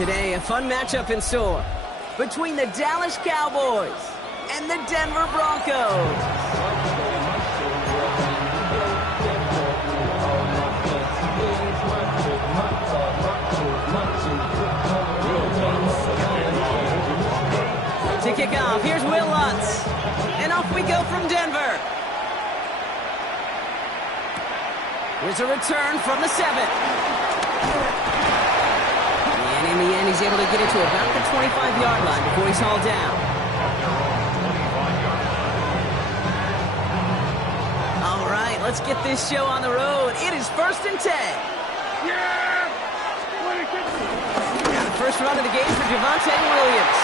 Today, a fun matchup in store between the Dallas Cowboys and the Denver Broncos. To kick off, here's Will Lutz. And off we go from Denver. Here's a return from the 7. And in the end, he's able to get it to about the 25-yard line before he's hauled down. All right, let's get this show on the road. It is 1st and 10. Yeah! The first run of the game for Javonte Williams.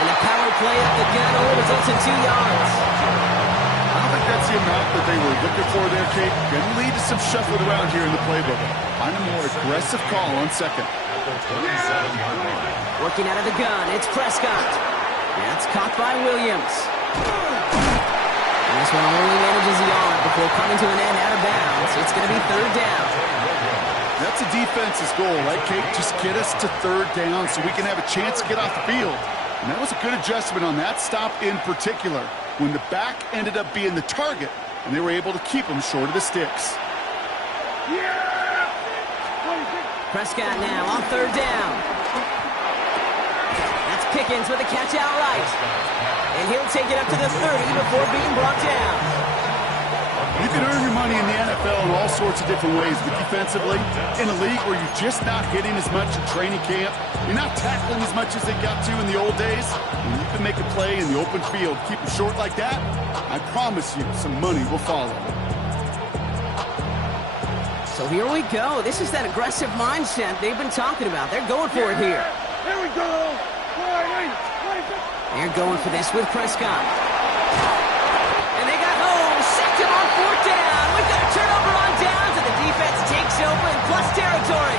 And the power play up the gun only results in 2 yards. I don't think that's the amount that they were looking for there, Kate. Going to lead to some shuffling around here in the playbook. Find a more aggressive call on second. Working out of the gun, it's Prescott. That's caught by Williams. And this one only manages a yard before coming to an end out of bounds. It's going to be 3rd down. That's a defense's goal, right, Kate? Just get us to 3rd down so we can have a chance to get off the field. And that was a good adjustment on that stop in particular, when the back ended up being the target, and they were able to keep him short of the sticks. Prescott now on 3rd down. That's Pickens with a catch outright. And he'll take it up to the 30 before being brought down. You can earn your money in the NFL in all sorts of different ways, but defensively, in a league where you're just not hitting as much in training camp, you're not tackling as much as they got to in the old days, and you can make a play in the open field, keep it short like that, I promise you some money will follow. So here we go. This is that aggressive mindset they've been talking about. They're going for it here. Here we go. They're going for this with Prescott. And they got home. Sacked him on 4th down. We've got a turnover on downs, and the defense takes over in plus territory.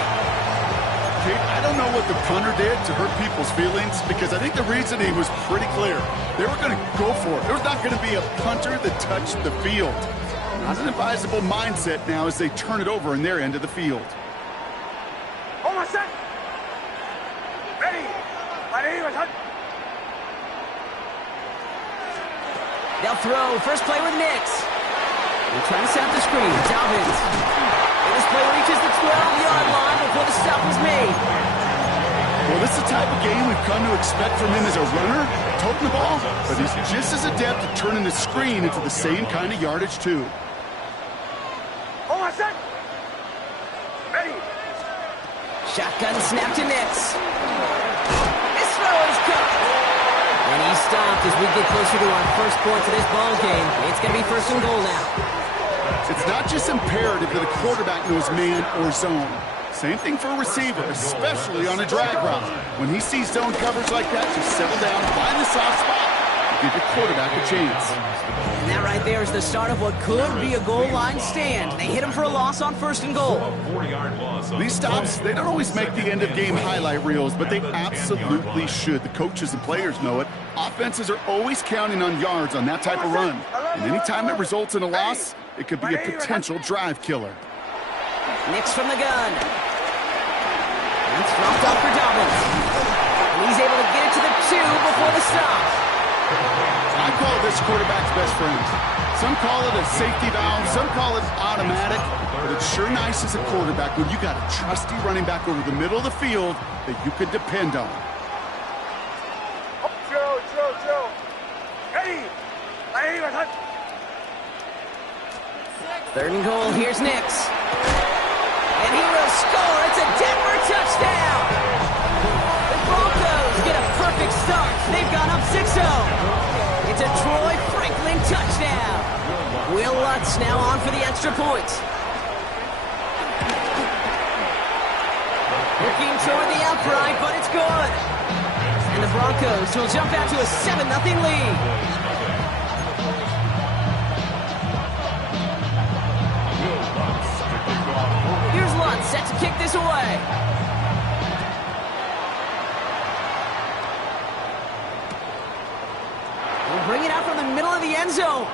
Kate, I don't know what the punter did to hurt people's feelings, because I think the reasoning was pretty clear. They were going to go for it. There's not going to be a punter that touched the field. Not an advisable mindset now as they turn it over in their end of the field. Hold on, set. Ready. They'll throw. First play with Nix. They're trying to set up the screen. Dobbins. And this play reaches the 12-yard line before the stop is made. Well, this is the type of game we've come to expect from him as a runner, toting the ball, but he's just as adept at turning the screen into the same kind of yardage, too. Hold on, set. Ready. Shotgun snap to Nix. This throw is caught. And he's stopped as we get closer to our first points of this ball game. It's going to be 1st and goal now. It's not just imperative that a quarterback knows man or zone. Same thing for a receiver, especially on a drag route. When he sees zone coverage like that, just settle down, find the soft spot, and give your quarterback a chance. And that right there is the start of what could be a goal line stand. They hit him for a loss on 1st and goal. These stops, they don't always make the end-of-game highlight reels, but they absolutely should. The coaches and players know it. Offenses are always counting on yards on that type of run. And anytime it results in a loss, it could be a potential drive killer. Nix from the gun. It's dropped off for Dobbins. And he's able to get it to the 2 before the stop. I call this quarterback's best friend. Some call it a safety valve, some call it automatic, but it's sure nice as a quarterback when you got a trusty running back over the middle of the field that you could depend on. Joe. Ready. 3rd and goal. Here's Nix. And he will score. It's a Denver touchdown. The Broncos get a perfect start. They've gone up 6-0. It's a Troy Franklin touchdown. Will Lutz now on for the extra point. Looking toward the upright, but it's good. And the Broncos will jump out to a 7-0 lead. Here's Lutz set to kick this away. He'll bring it out from the middle of the end zone.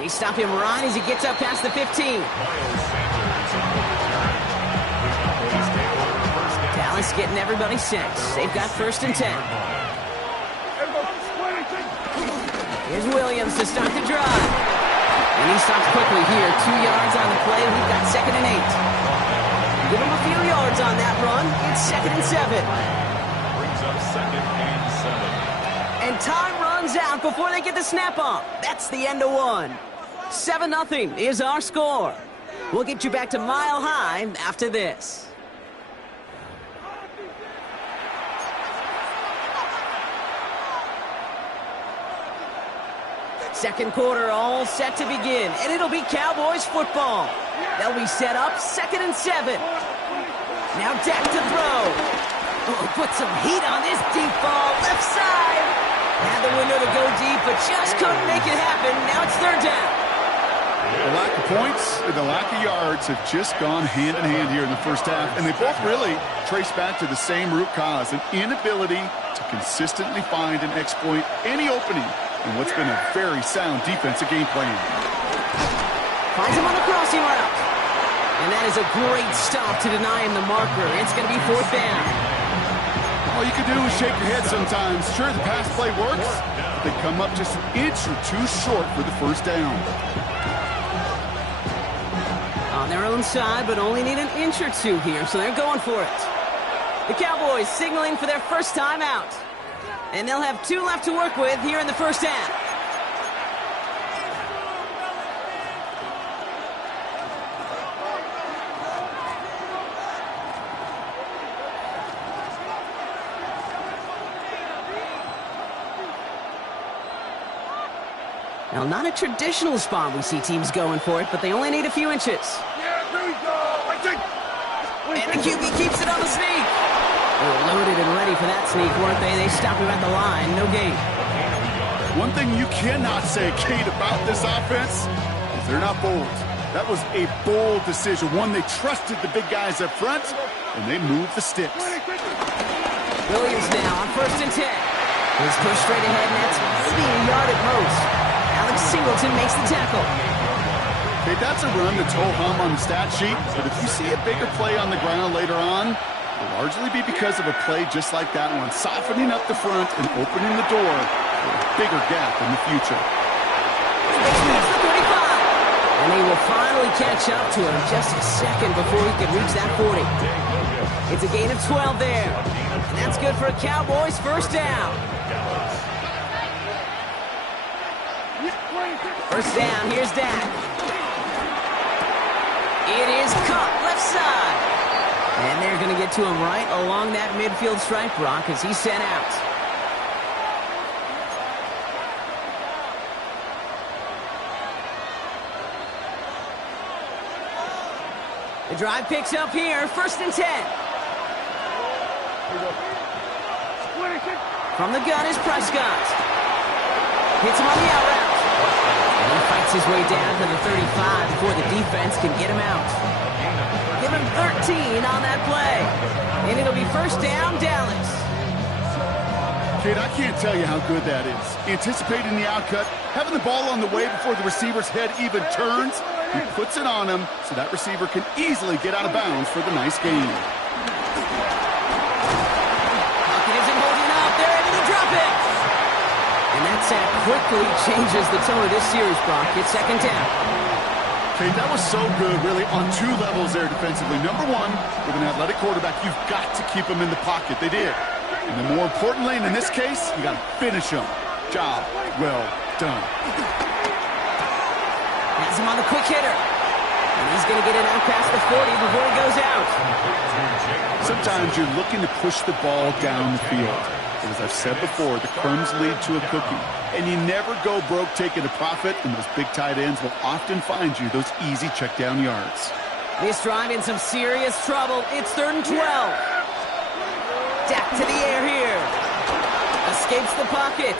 They stop him right as he gets up past the 15. Dallas getting everybody set. They've got 1st and 10. Here's Williams to start the drive. And he stops quickly here. 2 yards on the play. We've got 2nd and 8. Give him a few yards on that run. It's 2nd and 7. Brings up 2nd and 7. And time runs out before they get the snap off. That's the end of one. 7-0 is our score. We'll get you back to Mile High after this. Second quarter all set to begin, and it'll be Cowboys football. They'll be set up 2nd and 7. Now Dak to throw. Oh, put some heat on this deep ball, left side. Had the window to go deep, but just couldn't make it happen. Now it's 3rd down. The lack of points and the lack of yards have just gone hand in hand here in the first half, and they both really trace back to the same root cause, an inability to consistently find and exploit any opening in what's been a very sound defensive game plan. Finds him on the crossing route. And that is a great stop to deny him the marker. It's going to be 4th down. All you can do is shake your head sometimes. Sure, the pass play works, but they come up just an inch or two short for the 1st down. On their own side, but only need an inch or two here, so they're going for it. The Cowboys signaling for their first time out. And they'll have 2 left to work with here in the 1st half. Now, not a traditional spot we see teams going for it, but they only need a few inches. Yeah, there we go. And the QB keeps it on the sneak. They were loaded and ready for that sneak, weren't they? They stopped him at the line. No gain. One thing you cannot say, Kate, about this offense is they're not bold. That was a bold decision. One, they trusted the big guys up front, and they moved the sticks. Williams now on 1st and 10. He's pushed straight ahead, and that's maybe a yard at most. Alex Singleton makes the tackle. Okay, that's a run that's ho-hum on the stat sheet, but if you see a bigger play on the ground later on, it'll largely be because of a play just like that one, softening up the front and opening the door for a bigger gap in the future. It's the 35. And he will finally catch up to him just a second before he can reach that 40. It's a gain of 12 there. And that's good for a Cowboys 1st down. 1st down, here's Dak. It is caught left side. And they're going to get to him right along that midfield stripe, Brock, as he's sent out. The drive picks up here, 1st and 10. From the gun is Prescott. Hits him on the out route. And he fights his way down to the 35 before the defense can get him out. Give him 13 on that play. And it'll be 1st down, Dallas. Kid, I can't tell you how good that is. Anticipating the outcut, having the ball on the way before the receiver's head even turns. He puts it on him so that receiver can easily get out of bounds for the nice gain. Pocket isn't holding up. They're able to drop it. And that sack quickly changes the tone of this series, Brock. It's 2nd down. Okay, that was so good, really, on 2 levels there defensively. Number one, with an athletic quarterback, you've got to keep him in the pocket. They did. And then more importantly, and in this case, you got to finish him. Job well done. Has him on the quick hitter. And he's going to get it out past the 40 before he goes out. Sometimes you're looking to push the ball down the field. But as I've said before, the crumbs lead to a cookie. And you never go broke taking a profit, and those big tight ends will often find you those easy check down yards. This drive in some serious trouble. It's 3rd and 12. Dak to the air here. Escapes the pocket.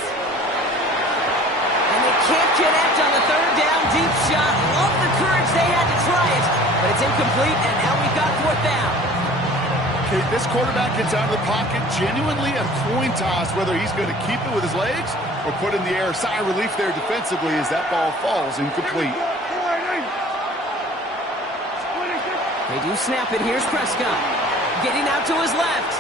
And they can't connect on the 3rd down deep shot. Love the courage they had to try it, but it's incomplete, and now we've got 4th down. Okay, this quarterback gets out of the pocket, genuinely a coin toss whether he's going to keep it with his legs or put in the air. Sigh of relief there defensively as that ball falls incomplete. They do snap it. Here's Prescott. getting out to his left.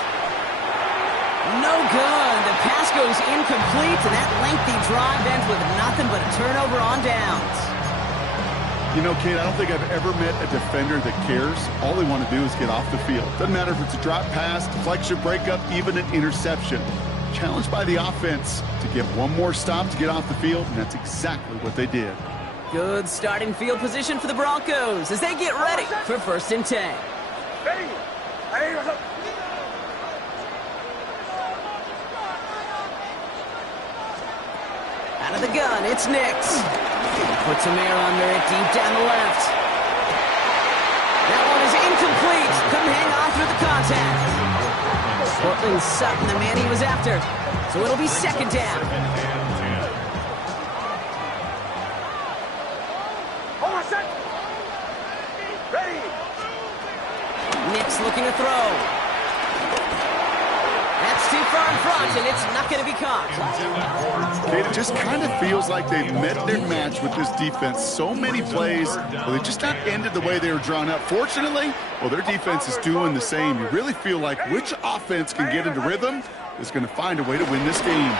No good. The pass goes incomplete, and that lengthy drive ends with nothing but a turnover on downs. You know, Kate, I don't think I've ever met a defender that cares. All they want to do is get off the field. Doesn't matter if it's a drop pass, deflection, breakup, even an interception. Challenged by the offense to get one more stop to get off the field, and that's exactly what they did. Good starting field position for the Broncos as they get ready for 1st and 10. Out of the gun, it's Nix. Puts some air under it, deep down the left. That one is incomplete. Couldn't hang on through the contact. Portland Sutton, the man he was after. So it'll be 2nd down. Nix looking to throw. That's too far in front, and it's not going to be caught. Kate, it just kind of feels like they've met their match with this defense. So many plays, well, they just not ended the way they were drawn up. Fortunately, well, their defense is doing the same. You really feel like which offense can get into rhythm is going to find a way to win this game. And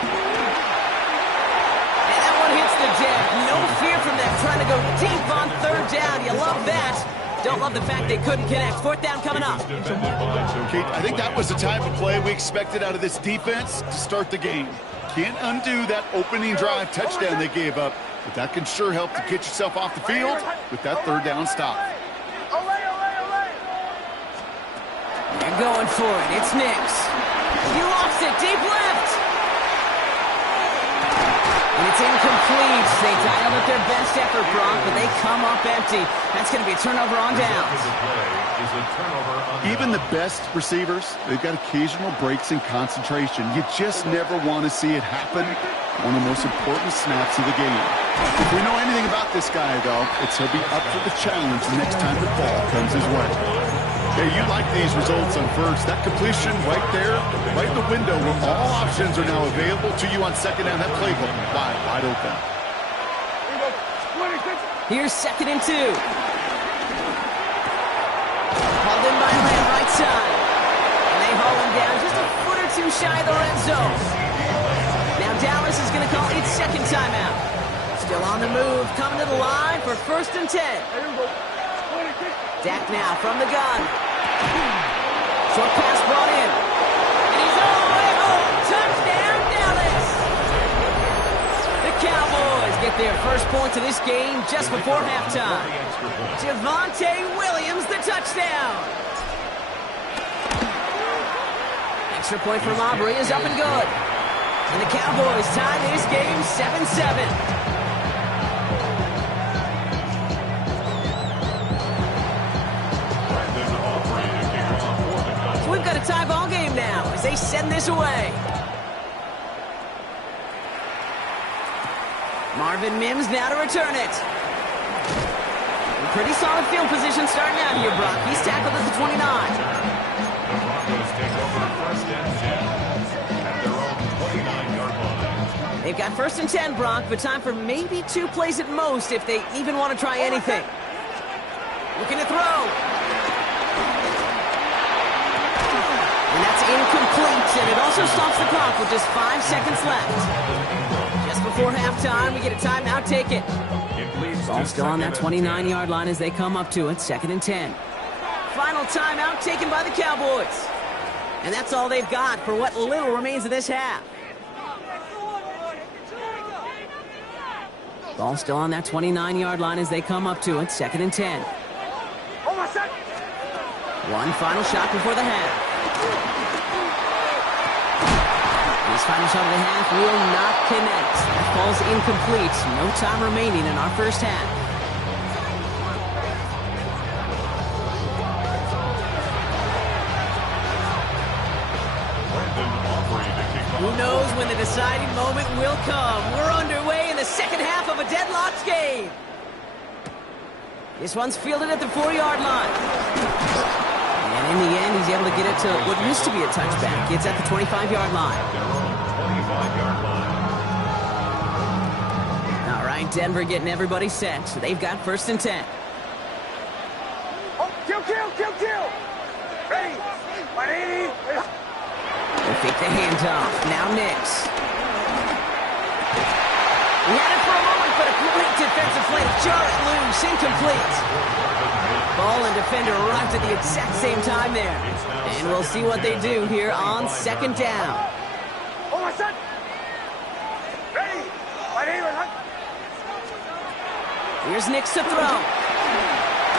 that one hits the deck. No fear from them trying to go deep on 3rd down. You love that. Don't love the fact they couldn't connect. 4th down coming up. Kate, I think that was the type of play we expected out of this defense to start the game. Can't undo that opening drive touchdown they gave up, but that can sure help to get yourself off the field with that 3rd down stop. They're going for it. It's Nix. He lost it. Deep left. And it's incomplete. They dialed up their best effort, Brock, but they come up empty. That's going to be a turnover on downs. Even the best receivers, they've got occasional breaks in concentration. You just never want to see it happen. One of the most important snaps of the game. If we know anything about this guy, though, it's he'll be up for the challenge the next time the ball comes his way. Hey, you like these results on 1st. That completion right there, right in the window where all options are now available to you on 2nd down. That playbook wide open. Here's 2nd and 2. Hauled in by Lamb, right side. And they haul him down just a foot or two shy of the red zone. Now Dallas is going to call its 2nd timeout. Still on the move, coming to the line for 1st and 10. Dak now from the gun. Short pass brought in. And he's all the way home. Touchdown, Dallas! The Cowboys get their first points of this game just before halftime. Javonte Williams, the touchdown. Extra point from Aubrey is up and good. And the Cowboys tie this game 7-7. We've got a tie ball game now as they send this away. Marvin Mims now to return it. Pretty solid field position starting out here, Brock. He's tackled at the 29. The Broncos take over 1st and 10 at their own 29-yard line. They've got 1st and 10, Brock, but time for maybe 2 plays at most if they even want to try anything. Looking to throw. And that's incomplete, and it also stops the clock with just 5 seconds left. Just before halftime, we get a timeout, take it. Ball still on that 29-yard line as they come up to it, 2nd and 10. Final timeout taken by the Cowboys. And that's all they've got for what little remains of this half. Ball still on that 29-yard line as they come up to it, 2nd and 10. One final shot before the half. This final shot of the half will not connect. That falls incomplete. No time remaining in our first half. Who knows when the deciding moment will come. We're underway in the second half of a deadlocked game. This one's fielded at the 4-yard line. And in the end, he's able to get it to what used to be a touchback. It's at the 25-yard line. All right, Denver getting everybody set. So they've got 1st and 10. Oh, kill! Ready. 180. They fake the handoff. Now Nix. He had it for a moment, but a great defensive play to jar it loose. Incomplete. Ball and defender arrived at the exact same time there. And we'll see what they do here on second down. Oh, my son. Ready. 180. Here's Nix to throw.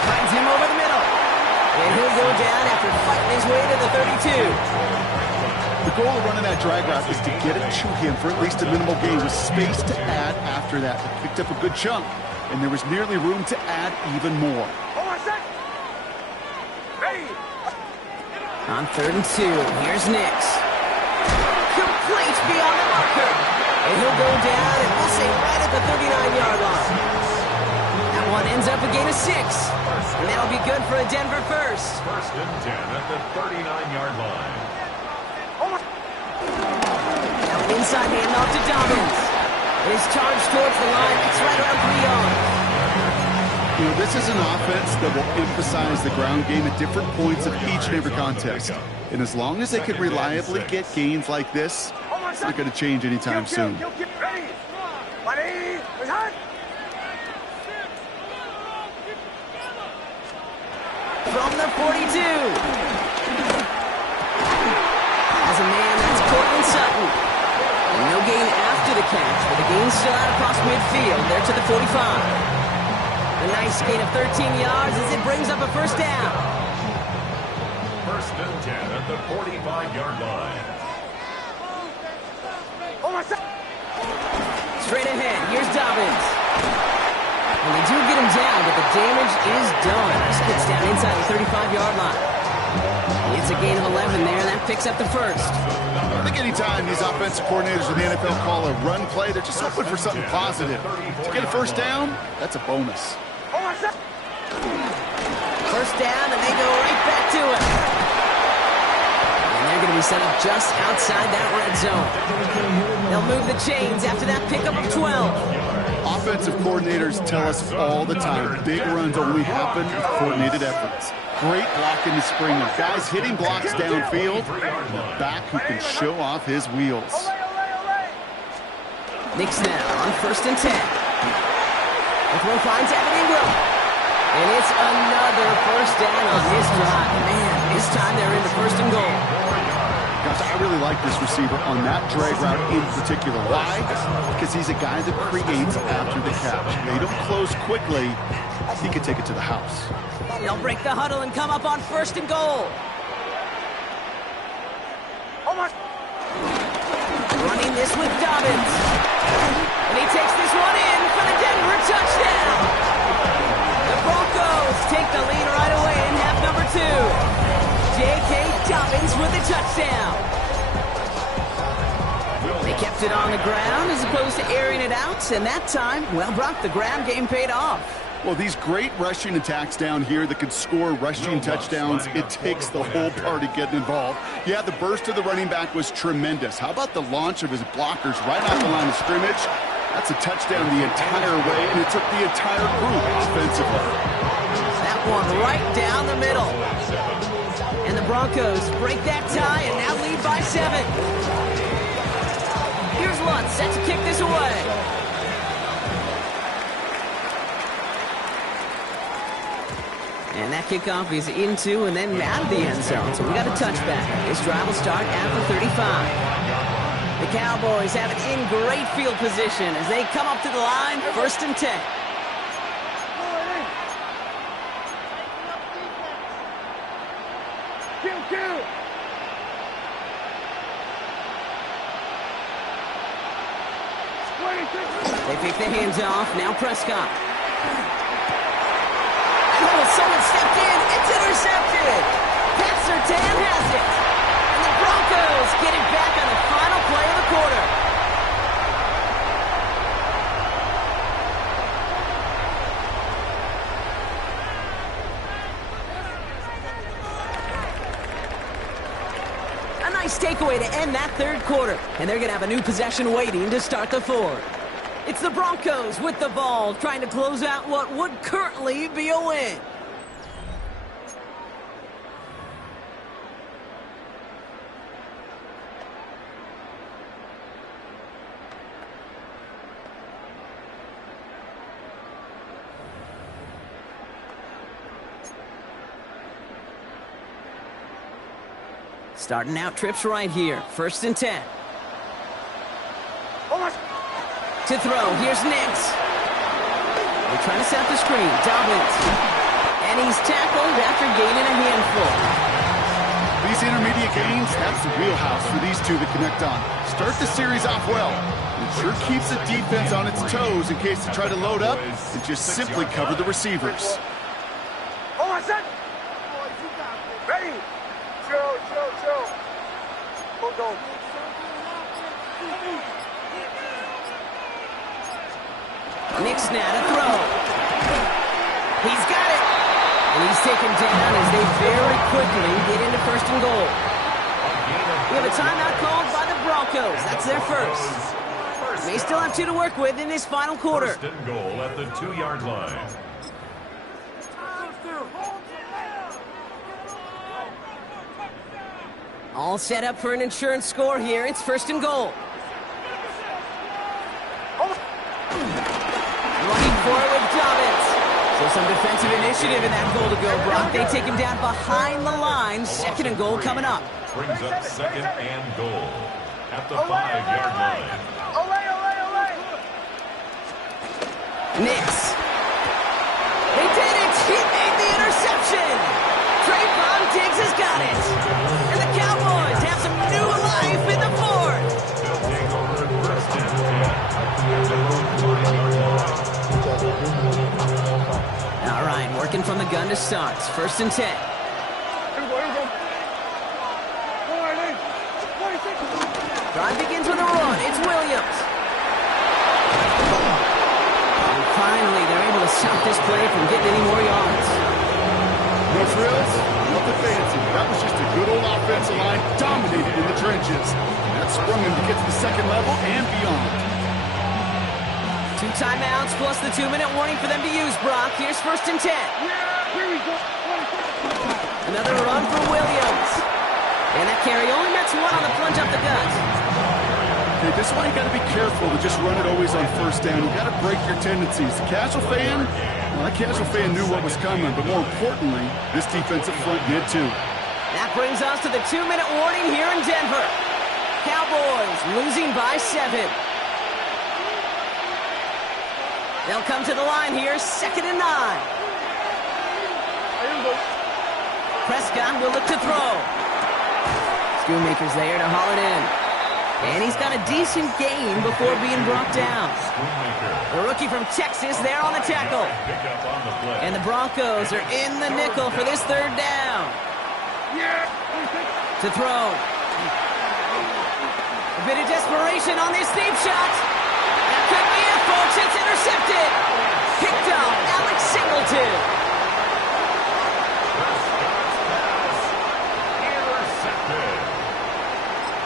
Finds him over the middle. And he'll go down after fighting his way to the 32. The goal of running that drag route is to get it to him for at least a minimal gain with space to add after that. They picked up a good chunk, and there was nearly room to add even more. Oh, my son. Ready. On 3rd and 2, here's Nix. Complete beyond the marker. And he'll go down, and we'll say right at the 39-yard line. That one ends up a gain of 6. And that'll be good for a Denver first. 1st and 10 at the 39-yard line. Now inside handoff to Dobbins. And his charge towards the line. It's right around 3 yards. You know, this is an offense that will emphasize the ground game at different points of each and every contest. And as long as they can reliably get gains like this, it's not going to change anytime soon. Ready. 180. From the 42. As a man, that's Cortland Sutton. And no gain after the catch, but the gain still out across midfield. There to the 45. A nice gain of 13 yards as it brings up a first down. 1st and 10 at the 45-yard line. Oh, my son. Straight ahead, here's Dobbins. And they do get him down, but the damage is done. This gets down inside the 35-yard line. It's a gain of 11 there, and that picks up the first. I think anytime these offensive coordinators in the NFL call a run play, they're just hoping for something positive. To get a first down, that's a bonus. Oh, my son. First down, and they go right back to it. And they're going to be set up just outside that red zone. They'll move the chains after that pickup of 12. Offensive coordinators tell us all the time, big runs only happen with coordinated efforts. Great blocking this spring of guys hitting blocks downfield, and a back who can show off his wheels. Nix now on 1st and 10. The throw finds Evan Ingram. And it's another first down on this drive. Man, this time they're in the 1st and goal. Gosh, I really like this receiver on that drag route in particular. Why? Because he's a guy that creates after the catch. They don't close quickly. He could take it to the house. They'll break the huddle and come up on 1st and goal. Oh, my. Running this with Dobbins. And he takes this one in for the Denver touchdown. The Broncos take the lead right away in half number 2. J.K. Dobbins with the touchdown. They kept it on the ground as opposed to airing it out, and that time, well, Brock, the ground game paid off. Well, these great rushing attacks down here that can score rushing touchdowns, it takes the whole party getting involved. Yeah, the burst of the running back was tremendous. How about the launch of his blockers right off the line of scrimmage? That's a touchdown the entire way, and it took the entire group offensively. That one right down the middle. And the Broncos break that tie and now lead by 7. Here's Lutz set to kick this away. And that kickoff is into and then out of the end zone. So we got a touchback. This drive will start at the 35. The Cowboys have it in great field position as they come up to the line, 1st and 10. Kill. They pick the hands off. Now Prescott. Someone stepped in. It's intercepted. Pat Surtain has it. And the Broncos get it back on the final play of the quarter. A nice takeaway to end that 3rd quarter. And they're going to have a new possession waiting to start the 4th. It's the Broncos with the ball, trying to close out what would currently be a win. Starting out trips right here. 1st and 10. To throw, here's Nix. They're trying to set up the screen. Dobbins. And he's tackled after gaining a handful. These intermediate gains, that's the wheelhouse for these two to connect on. Start the series off well. It sure keeps the defense on its toes in case they try to load up and just simply cover the receivers. Hold on, set. Ready. Chill. Hold on. Nix now to throw. He's got it. And he's taken down as they very quickly get into 1st and goal. We have a timeout called by the Broncos. That's their first. They still have 2 to work with in this final quarter. 1st and goal at the 2-yard line. All set up for an insurance score here. It's 1st and goal. Running for it with Dobbins. So some defensive initiative in that goal to go, Brock. They take him down behind the line. 2nd and goal coming up. Brings up 2nd and goal at the 5-yard line. Nix. They did it. He made the interception. Trayvon Diggs has got it. And the Cowboys have some new life in the 4th. They'll take over at 1st and 10 at their own 5-yard line. All right, working from the gun to start. 1st and 10. Drive begins with a run. It's Williams. And finally, they're able to stop this play from getting any more yards. No frills, nothing fancy. That was just a good old offensive line dominated in the trenches. That sprung him to get to the 2nd level and beyond. 2 timeouts plus the 2-minute warning for them to use, Brock. Here's 1st and 10. Another run for Williams. And that carry only nets 1 on the plunge up the gut. Okay, this one you got to be careful to just run it always on 1st down. You got to break your tendencies. The casual fan, well, that casual fan knew what was coming, but more importantly, this defensive front did too. That brings us to the 2-minute warning here in Denver. Cowboys losing by 7. They'll come to the line here, 2nd and 9. Prescott will look to throw. Schoonmaker's there to haul it in. And he's got a decent gain before being brought down. The rookie from Texas there on the tackle. And the Broncos are in the nickel for this 3rd down. To throw. A bit of desperation on this deep shot. That could be it, folks. It's intercepted. Picked up Alex Singleton.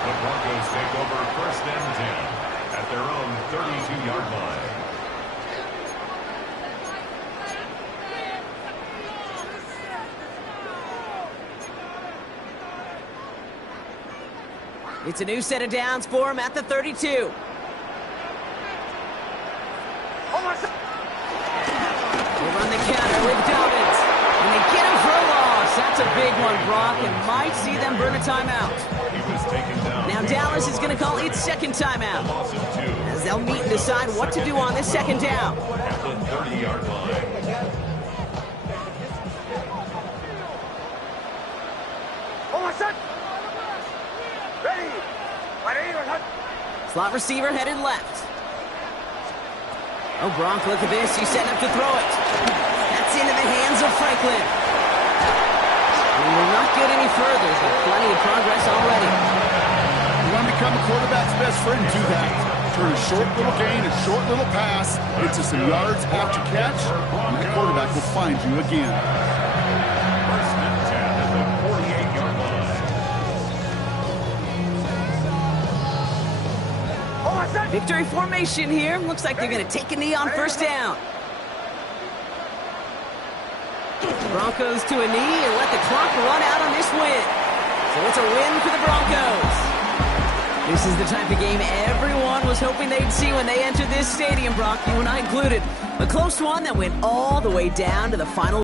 The Broncos take over 1st and 10 at their own 32-yard line. It's a new set of downs for him at the 32. They run the counter with Dobbins. And they get him for a loss. That's a big one, Brock, and might see them burn a timeout. Now Dallas is going to call its 2nd timeout, as they'll meet and decide what to do on this 2nd down. At the 30-yard line. Slot receiver headed left. Oh, Gronk, look at this. He's setting up to throw it. That's into the hands of Franklin. We will not get any further, but plenty of progress already. You want to become a quarterback's best friend, do that. Turn a short little gain, a short little pass into some yards after catch, and that quarterback will find you again. 1st and 10 at the 48-yard line. Victory formation here. Looks like they're going to take a knee on 1st down. Broncos to a knee and let the clock run out on this win. So it's a win for the Broncos. This is the type of game everyone was hoping they'd see when they entered this stadium, Brock, you and I included. A close one that went all the way down to the final